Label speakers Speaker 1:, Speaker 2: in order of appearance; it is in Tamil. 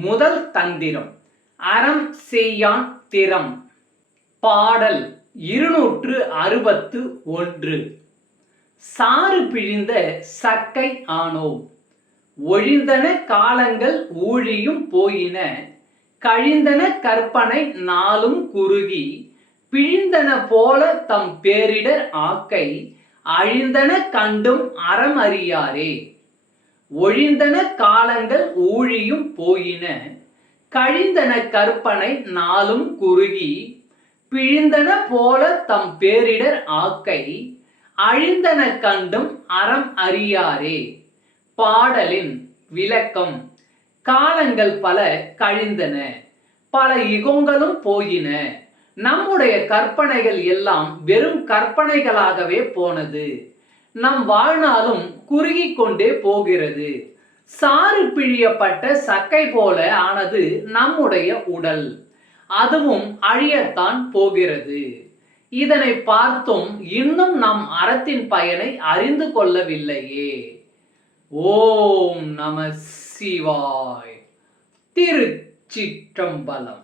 Speaker 1: முதல் தந்திரம். அறம் செய்யான் திறம். பாடல் இருநூற்று அறுபத்து ஒன்று. சாறு பிழிந்த சக்கை ஆனோ ஒழிந்தன காலங்கள் ஊழியும் போயின. கழிந்தன கற்பனை நாளும் குறுகி. பிழிந்தன போல தம் பேரிடர் ஆக்கை. அழிந்தன கண்டும் அறம் அறியாரே. ஒழிந்தன காலங்கள் ஊழியும் போயின. கழிந்தன கற்பனை நாளும் குறுகி. பிழிந்தன போல தம் பேரிடர் ஆக்கை. அழிந்தன கண்டும் அறம் அறியாரே. பாடலின் விளக்கம். காலங்கள் பல கழிந்தன. பல யுகங்களும் போயின. நம்முடைய கற்பனைகள் எல்லாம் வெறும் கற்பனைகளாகவே போனது. நம் வாழ்நாளும் குறுகி கொண்டே போகிறது. சாறு பிழியப்பட்ட சக்கை போல ஆனது நம்முடைய உடல். அதுவும் அழியத்தான் போகிறது. இதனை பார்த்தும் இன்னும் நம் அறத்தின் பயனை அறிந்து கொள்ளவில்லையே. ஓம் நம சிவாய். திருச்சிற்றம்பலம்.